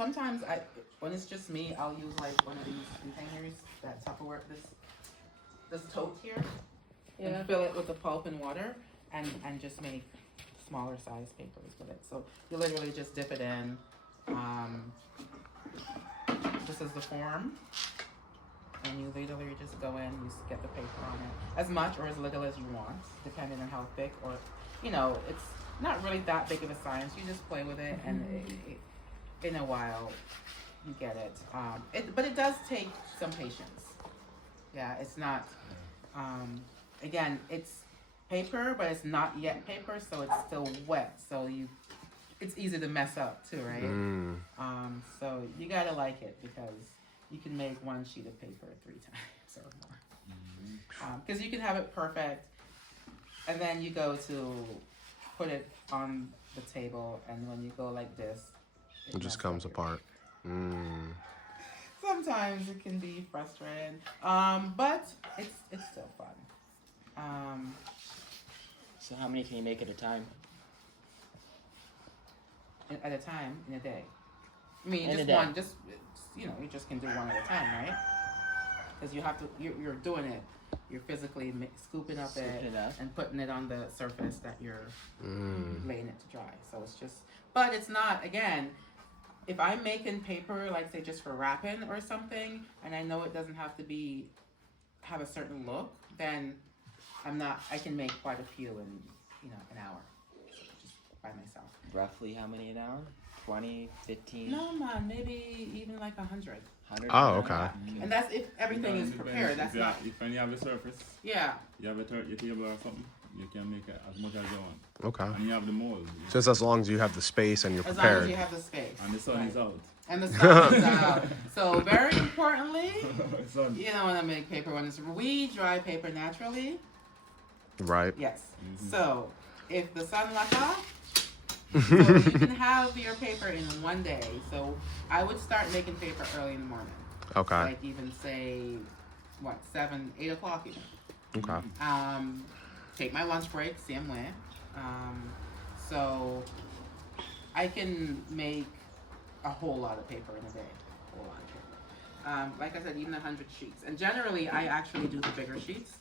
sometimes when it's just me, I'll use like one of these containers, that Tupperware, this tote here, and fill it with the pulp and water, and just make smaller size papers with it. So you literally just dip it in. This is the form, and you literally just go in, you get the paper on it, as much or as little as you want, depending on how thick, or, you know, it's not really that big of a science. You just play with it, and in a while, you get it. But it does take some patience. Yeah, it's not, again, it's paper, but it's not yet paper, so it's still wet, so it's easy to mess up too, right? So you gotta like it, because you can make one sheet of paper 3 times or more. Because you can have it perfect, and then you go to put it on the table, and when you go like this, it just comes apart. Sometimes it can be frustrating, but it's still fun. So how many can you make at a time? At a time in a day. I mean, In just a day. one. Just you know, you just can do one at a time, right? Because you have to. You're doing it. You're physically scooping up it and putting it on the surface that you're laying it to dry. So it's just. But it's not. Again, if I'm making paper, like say just for wrapping or something, and I know it doesn't have to have a certain look, then I can make quite a few in an hour, just by myself. Roughly how many an hour? 20, 15? No, man, maybe even like 100. 100? Oh, okay. Yeah. And that's if everything is prepared. That's not. If you have the surface, Yeah. you have your table or something, you can make it as much as you want. Okay. And you have the mold. Just as long as you have the space and you're As long as prepared. you have the space. And the sun is out. And the sun is out. So very importantly, Sun. you don't want to make paper when we dry paper naturally. Right. Yes. So if the sun lets off, so you can have your paper in one day. So I would start making paper early in the morning. Okay. Like even say, 7, 8 o'clock even. Okay. Take my lunch break, same way. So I can make a whole lot of paper in a day. A whole lot of paper. Like I said, even 100 sheets. And generally, I actually do the bigger sheets.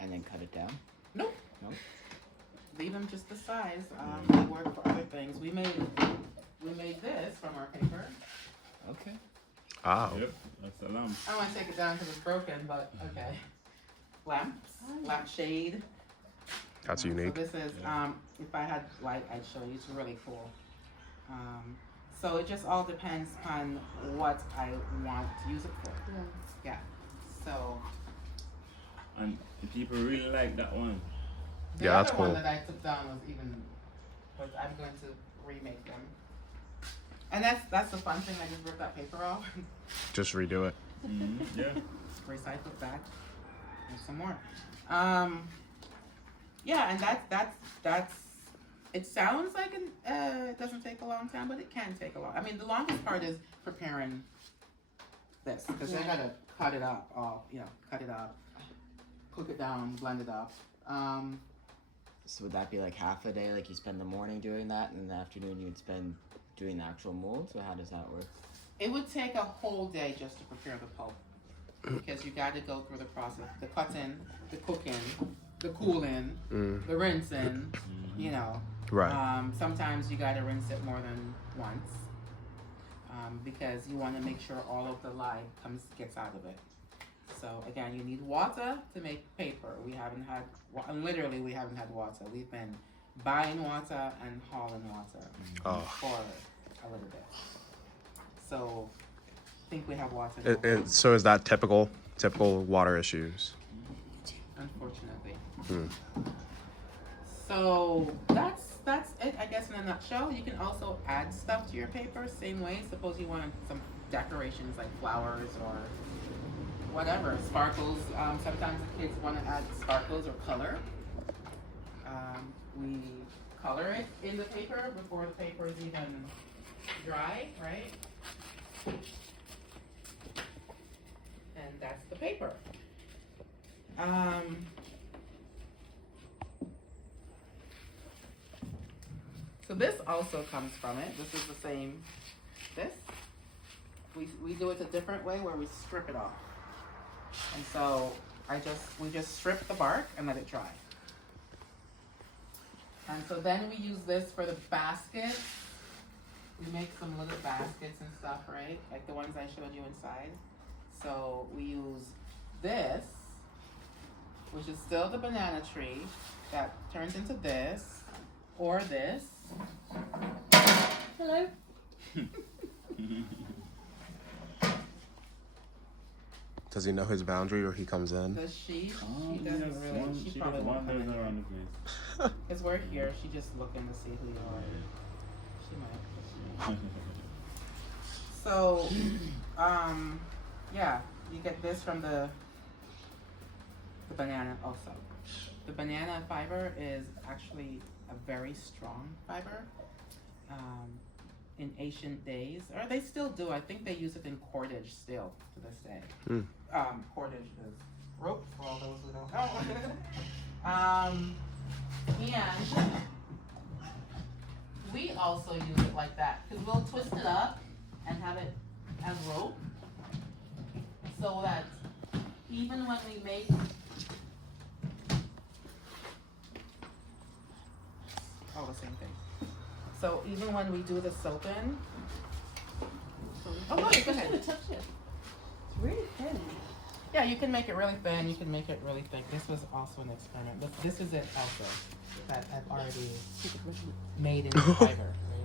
And then cut it down? Nope. Nope. Leave them just the size. They work for other things. We made this from our paper. Okay. Oh. Yep, that's a lamp. I don't want to take it down because it's broken, but okay. Lamps, lamp shade. That's unique. So this is, if I had light, I'd show you. It's really cool. So it just all depends on what I want to use it for. Yeah. So. And the people really like that one. The Yeah, that's other cool. one that I took down but I'm going to remake them. And that's the fun thing. I just ripped that paper off. Just redo it. Yeah. Recycle it back. And some more. Yeah, and that's. It sounds like it doesn't take a long time, but it can take a long. I mean, the longest part is preparing this because I gotta cut it up, cut it up, cook it down, blend it up. So would that be like half a day, like you spend the morning doing that, and in the afternoon you'd spend doing the actual mold? So how does that work? It would take a whole day just to prepare the pulp because you got to go through the process: the cutting, the cooking, the cooling, the rinsing. You know. Right. Sometimes you got to rinse it more than once because you want to make sure all of the lye gets out of it. So again, you need water to make paper. We haven't had water. We've been buying water and hauling water for a little bit. So I think we have water now. So is that typical water issues? Unfortunately. So that's it, I guess, in a nutshell. You can also add stuff to your paper, same way. Suppose you want some decorations like flowers or whatever, sparkles. Sometimes the kids want to add sparkles or color. We color it in the paper before the paper is even dry, right? And that's the paper. So this also comes from it. This is the same this. We do it a different way where we strip it off. And so we just strip the bark and let it dry. And so then we use this for the baskets. We make some little baskets and stuff, right? Like the ones I showed you inside. So we use this, which is still the banana tree, that turns into this, or this. Hello. Does he know his boundary or he comes in? Does she? Oh, She doesn't yes, really. one, She she probably just won't come wanders in. around the place. Because we're here, she just looking to see who you are. She might. So, yeah, you get this from the banana also. The banana fiber is actually a very strong fiber. In ancient days, or they still do. I think they use it in cordage still to this day. Cordage is rope for all those who don't know. And we also use it like that because we'll twist it up and have it as rope, so that even when we make all the same thing. So even when we do the soaping, oh no, go ahead. Touch it. It's really thin. Yeah, you can make it really thin. You can make it really thick. This was also an experiment. This is it also that I've already made into fiber. Right?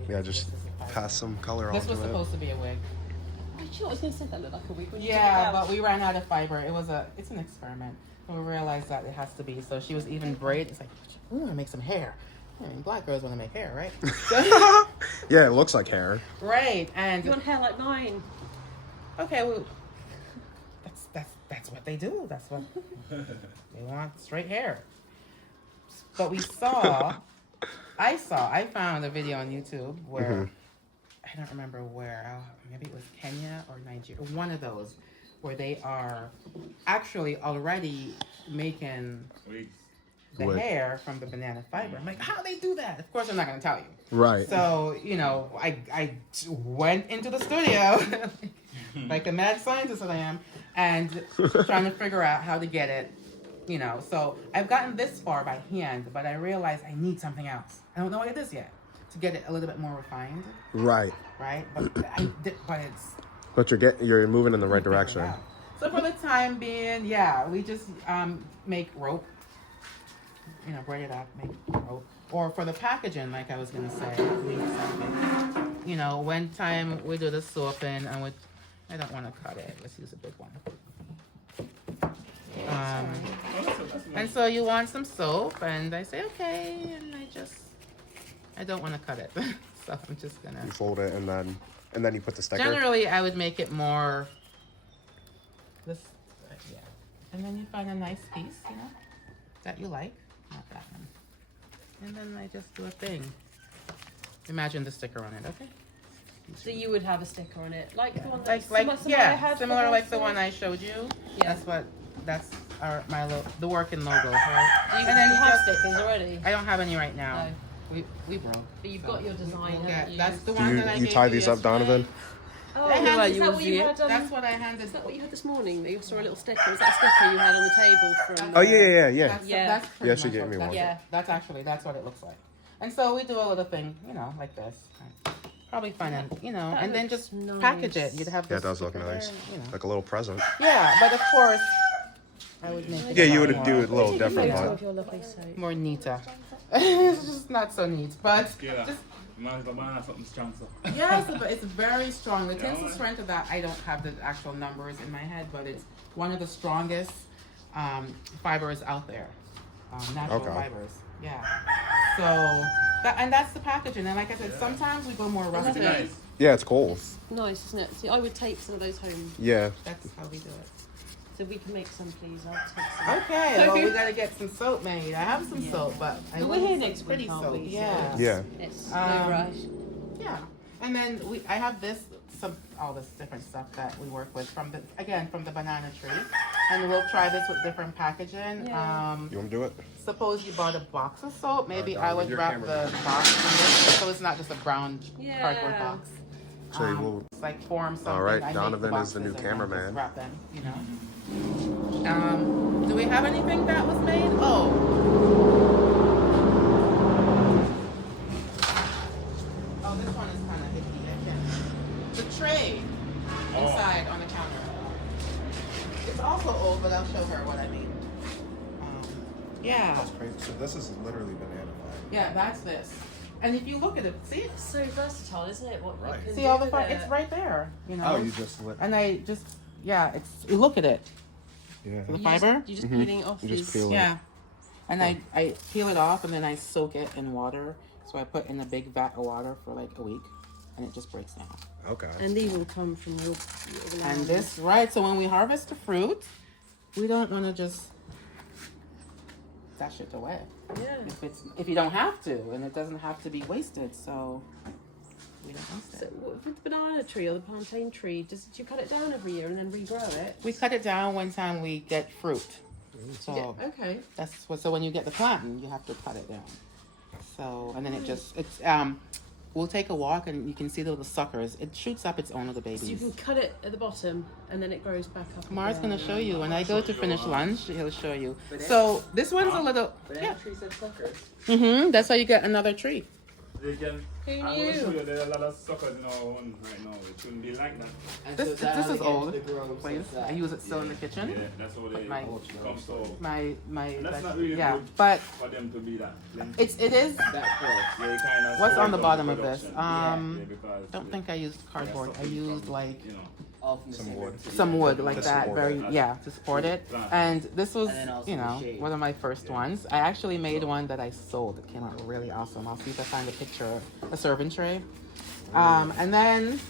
Yeah, just This is a fiber. pass some color This onto was it. supposed to be a wig. Oh, sure, I was going to say that looked like a wig when you took it Yeah, out. but we ran out of fiber. It's an experiment. And we realized that it has to be. So she was even braid. It's like, we want to make some hair. I mean, black girls want to make hair, right? Yeah, it looks like hair. Right, and You want hair like mine? okay, well, that's what they do. That's what they want, straight hair. But I found a video on YouTube where I don't remember where. Maybe it was Kenya or Nigeria, one of those, where they are actually already making Wigs. the Wig. hair from the banana fiber. I'm like, how do they do that? Of course, I'm not going to tell you. Right. So, I went into the studio, like a mad scientist that I am, and trying to figure out how to get it, So I've gotten this far by hand, but I realized I need something else. I don't know what it is yet to get it a little bit more refined, Right. right? But it's... But you're moving in the right figure it direction. out. So for the time being, yeah, we just make rope. Braid it up, make rope. Or for the packaging, like I was gonna say, we something. One time we do the soaping, and I don't want to cut it. Let's use a big one. And so you want some soap, and I say okay, and I don't want to cut it, so I'm just gonna. You fold it and then you put the sticker. Generally, I would make it more. This, yeah, and then you find a nice piece, that you like. Not that one. And then I just do a thing. Imagine the sticker on it, okay? So you would have a sticker on it, like the one Like similar I had similar for like the the one I showed you. Yeah. That's the working logo, right? Do you, And then you you have just- stickers already? I don't have any right now. No. We broke. But you've so. got your design. Yeah, haven't you? that's the Do one that I you gave tie these up, yesterday. Donovan? Oh, I handed- right, is you that was what you. That's what I handed. Is that what you had this morning? That you saw a little sticker? Was that a sticker you had on the table from? Oh yeah. That's, Yeah. that's pretty Yeah, she much gave what- me that's one. it. Yeah. That's what it looks like. And so we do a little thing, like this. Probably fun and That and then looks just nice. package it. You'd have Yeah, this it does look sticker nice. there, Like a little present. Yeah, but of course, I would make it Yeah, you a lot would do it a little Take a different, photo but of your lovely soap. more neater. It's just not so neat, but Yeah. just Man has something strong, so. yes, it's very strong. The Yeah, tensile man. strength of that, I don't have the actual numbers in my head, but it's one of the strongest fibers out there. Natural Okay. fibers. Yeah. So that's the packaging. And like I said, sometimes we go more rustic. Nice. yeah, it's cool. It's nice, isn't it? See, I would take some of those home, Yeah. That's how we do it. so we can make some, please. I'll take some. Okay, well we gotta get some soap made. I have some Yeah. soap, but I But we're want here some next week, pretty aren't soap. we? Yeah. Yeah. It's Um, no rush. Yeah. And then I have all this different stuff that we work with from the banana tree, and we'll try this with different packaging. Yeah. You want to do it? Suppose you bought a box of soap, maybe Alright, I would your wrap camera. the box in this so it's not just a brown Yeah. cardboard box. So you will. It's like form something. All right, I make Donovan is the boxes new and then cameraman. just wrap them, you know. Do we have anything that was made? Oh, this one is kind of icky. I can't. The tray inside on the counter. It's also old, but I'll show her what I mean. Yeah. That's crazy. So this is literally banana fire. Yeah, that's this. And if you look at it, see? It's so versatile, isn't it? What Right. they can See do all the with fire? it. It's right there, you know. Oh, you just lit. And I just, yeah, it's, you look at it. Yeah. The You fiber? Just, you're just peeling off You just these. peel it. Yeah. And I peel it off and then I soak it in water. So I put in a big vat of water for like a week and it just breaks down. Okay. And these will come from your And this, right, so when we harvest the fruit, we don't want to just dash it away. Yeah. If you don't have to, and it doesn't have to be wasted, so we don't waste So it. what, with the banana tree or the plantain tree, do you cut it down every year and then regrow it? We cut it down one time we get fruit. So Yeah, okay. that's what. So when you get the planting, you have to cut it down. So and then it's we'll take a walk and you can see the little suckers. It shoots up its own little So you babies. can cut it at the bottom and then it grows back up. Mar's again. gonna show you when I go to finish lunch. He'll show you. So this one's a little. Yeah. trees have suckers. That's how you get another tree. They can. Who I'm gonna knew? show you there are a lot of suckers in our own right now. It shouldn't be like that. And This so that this how is they get old. the growth Please, of that. I use it still in the kitchen. Yeah, that's how they my- come so. My That's not really yeah, good but for them to be that. it is. That close. They kind of What's on the slow down bottom of this? production. Um, Yeah, because Don't think I used cardboard. I used like you know. All from the Some same wood. tree. some wood like To that. support Very it. yeah, to support it. And this was And then also you the know shade. one of my first ones. I actually made one that I sold. It came out really awesome. I'll see if I find a picture. A serving tray. And then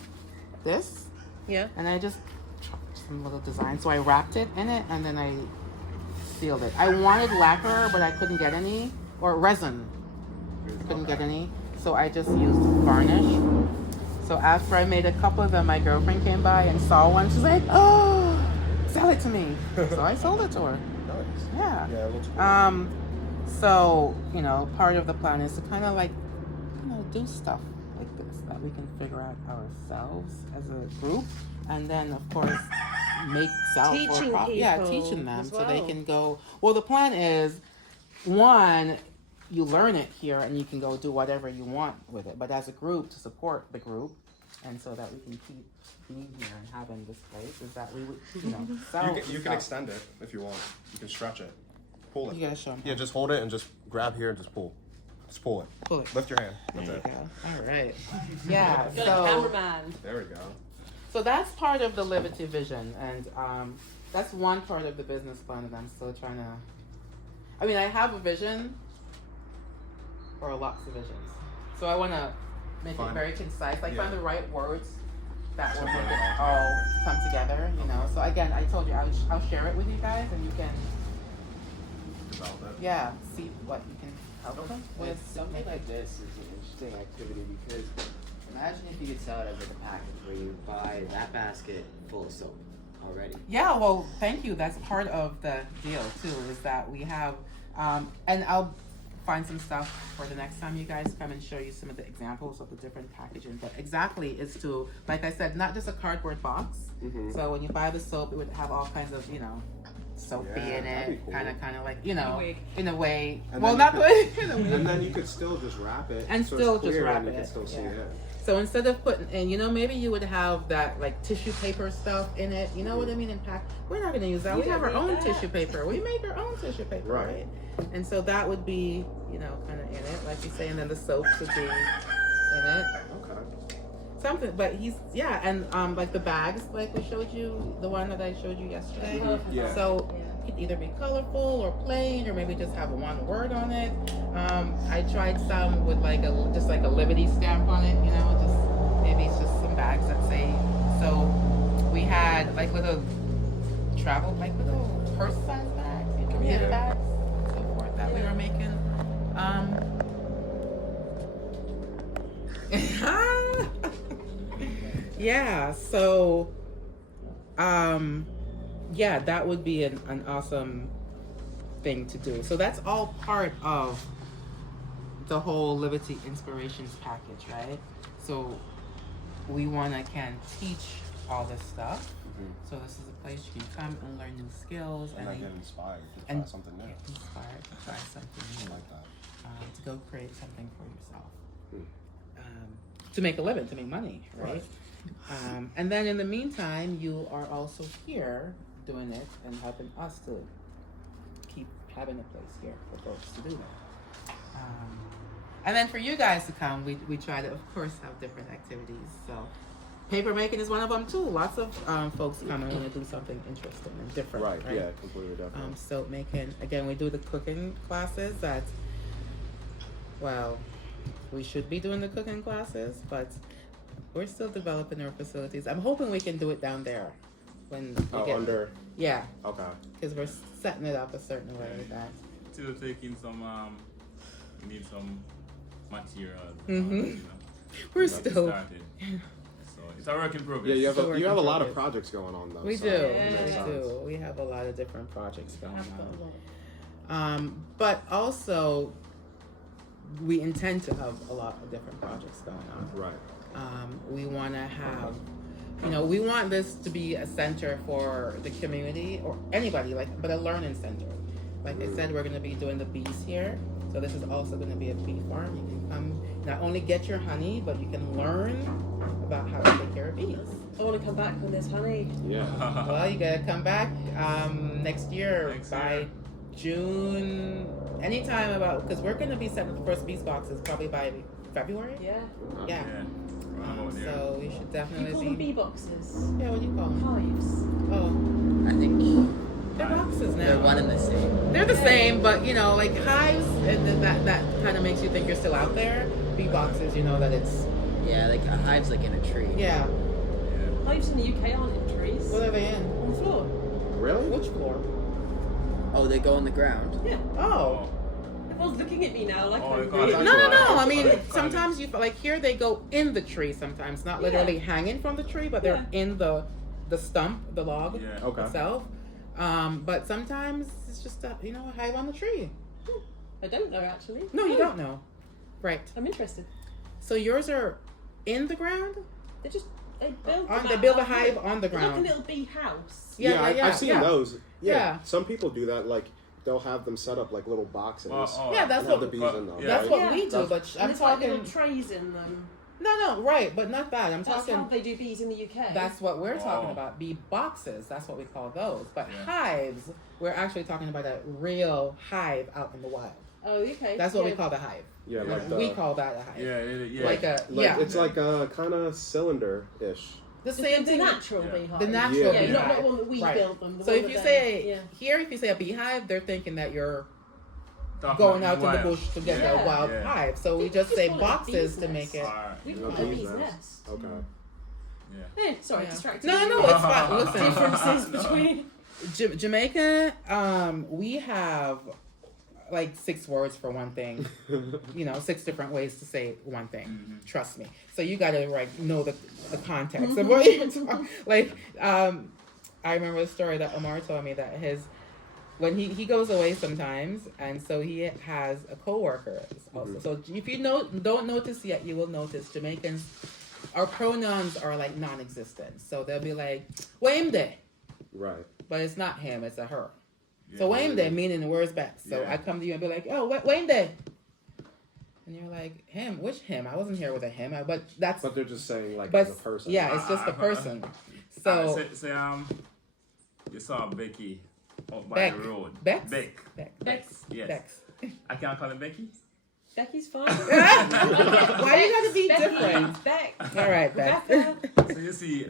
this. Yeah. And I just chopped some little design. So I wrapped it in it and then I sealed it. I wanted lacquer, but I couldn't get any. Or resin. Couldn't get any. So I just used varnish. So after I made a couple of them, my girlfriend came by and saw one. She's like, oh, sell it to me. So I sold it to her. Nice. Yeah. Yeah, it looks cool. So, you know, part of the plan is to kind of like, you know, do stuff like this that we can figure out ourselves as a group. And then, of course, make sell Teaching or yeah, people teaching them as so they well. can go. Well, the plan is, one, you learn it here and you can go do whatever you want with it. But as a group, to support the group, and so that we can keep being here and having this place, is that we would, you know, sell. You can extend it if you want. You can stretch it. Pull You it. gotta show them. Yeah, just hold it and just grab here and just pull. Just pull it. Pull it. Lift your hand. That's There you it. go. All right. Yeah. Got a So, cameraman. There we go. so that's part of the Livity vision, and that's one part of the business plan that I'm still trying to. I mean, I have a vision, or lots of visions. So I want to make it Fine. very concise, like Yeah. find the right words that will make it all come together. You know. So again, I told you I'll share it with you guys, and you can Develop it. yeah see what you can help them with. With to something make like it. this is an interesting activity because imagine if you could sell it as like a package where you buy that basket full of soap already. Yeah, well, thank you. That's part of the deal too. Is that we have, and I'll find some stuff for the next time you guys come and show you some of the examples of the different packaging. But exactly is to, like I said, not just a cardboard box. Mhm. So when you buy the soap, it would have all kinds of, you know, soapy Yeah, in that'd be it, cool. kind of like, you know, Wig. in a way. And Well, then not you the in a way. And then you could still just wrap it. And so still it's just clear wrap and you it, can still see yeah. it. So instead of putting, and you know, maybe you would have that like tissue paper stuff in it. You know what I mean? In pack, we're not gonna use that. We have our own tissue paper. We make our own tissue paper, Right. right? And so that would be, you know, kind of in it, like you say, and then the soap would be in it. Okay. Something, but yeah, and like the bags, like we showed you, the one that I showed you yesterday. Yeah. So it could either be colorful or plain, or maybe just have one word on it. I tried some with like just like a Livity stamp on it, you know, just maybe it's just some bags that say. So we had like little travel, like little purse-sized bags, you know, Yeah. gift bags, and so forth that we were making. Yeah, so yeah, that would be an awesome thing to do. So that's all part of the whole Livity Inspirations package, right? So we want to teach all this stuff. Mhm. So this is a place you can come and learn new skills And I then get inspired to try and something new. get inspired to try something I new, like that. to go create something for yourself, Hmm. to make a living, to make money, right? And then in the meantime, you are also here doing it and helping us to keep having a place here for folks to do that. And then for you guys to come, we try to, of course, have different activities. So paper making is one of them too. Lots of folks come and want to do something interesting and different. Right, yeah, completely different. Soap making. Again, we do the cooking classes that, well, we should be doing the cooking classes, but we're still developing our facilities. I'm hoping we can do it down there when we get Under. Yeah, Okay. because we're setting it up a certain way that. Still taking some, we need some materials. Mhm. You know, We're to get still. started. So it's a work in progress. Yeah, you Still have work you in have a lot of progress. projects going on though. We so do. it makes We sense. do. We have a lot of different projects going I've got a on. lot. But also, we intend to have a lot of different projects going on. Right. We want to have, we want this to be a center for the community or anybody, but a learning center. Like I said, we're going to be doing the bees here. So this is also going to be a bee farm. You can come, not only get your honey, but you can learn about how to take care of bees. I want to come back when there's honey. Yeah. Well, you got to come back next year Next by year. June, anytime because we're going to be setting the first bees boxes probably by February. Yeah. Yeah. Round about there. So we should You definitely call be. them bee boxes. Yeah, what do you call them? Hives. Oh, I think they're boxes now. they're one and the same. They're the same, but like hives, and that kind of makes you think you're still out there. Bee boxes, that it's Yeah, like a hive's like in a tree. yeah. Yeah. Hives in the UK aren't in trees. What are they in? On the floor. Really? Which floor? Oh, they go on the ground. Yeah. Oh. Everyone's looking at me now like Oh, I'm they call really- it- No. I mean, Got it. sometimes here they go in the tree. Sometimes not literally hanging from the tree, but they're in the stump, the log Yeah. Okay. itself. But sometimes it's just a hive on the tree. I don't know actually. No, you don't know. Right. I'm interested. So yours are in the ground. They build them They out build a that hive way. on the It's like a ground. little bee house. Yeah, I've seen those. Yeah. Yeah. Some people do that. Like they'll have them set up like little boxes. Yeah, that's and have what the bees in them. that's right? what Yeah. we do. That's- But And I'm it's like talking. little trays in them. No, right, but not that. I'm That's talking. how they do bees in the UK. That's what we're talking Oh. about. Bee boxes. That's what we call those. But Yeah. hives, we're actually talking about a real hive out in the wild. Oh, okay. That's what we call the hive. Yeah, like we the, call that a hive. Yeah. Like It's like a kind of cylinder-ish. the The same thing. natural Yeah. beehive. The natural Yeah. Yeah, beehive. not one that we Right. build them. The So one if that you they- say yeah. here, if you say a beehive, they're thinking that you're Talking going about out to the wild. bush to get Yeah. a wild Yeah. hive. So we You just just say call it boxes bee's to nest. make it. Alright. We Yeah, call it a bees bee's nest. nest. Okay. Yeah. Sorry, Yeah. distracted. No, you. it's fine. Listen, Differences between. Jamaica, we have like 6 words for one thing. 6 different ways to say one thing. Mhm. Trust me. So you gotta know the context of what you're talking. I remember a story that Omar told me that when he goes away sometimes, and so he has a coworker also. Mhm. So if you don't notice yet, you will notice Jamaicans. Our pronouns are like non-existent. So they'll be like, "Waimde," Right. but it's not him; it's a her. Yeah. So Waimde meaning where's Becks. So Yeah. I come to you and be like, "Oh, Waimde," and you're like, "Him? Which him? I wasn't here with a him." But that's But they're just saying like but as a person. yeah, it's just a person. So say you saw Becky out by Beck. the road. Becks? Beck. Becks. Yes. Becks. I can't call her Becky. Becky's fine. Why you gotta be Becky, different? Beck. All right, Becks. Rebecca. So you see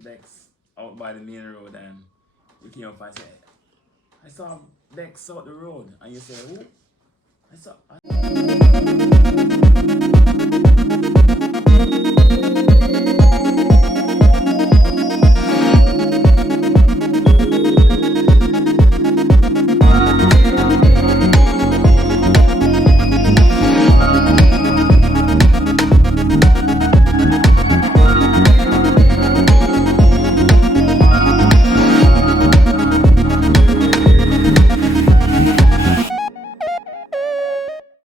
Becks out by the main road, and you came up and said, I saw Becks out the road, and you say, who? I saw.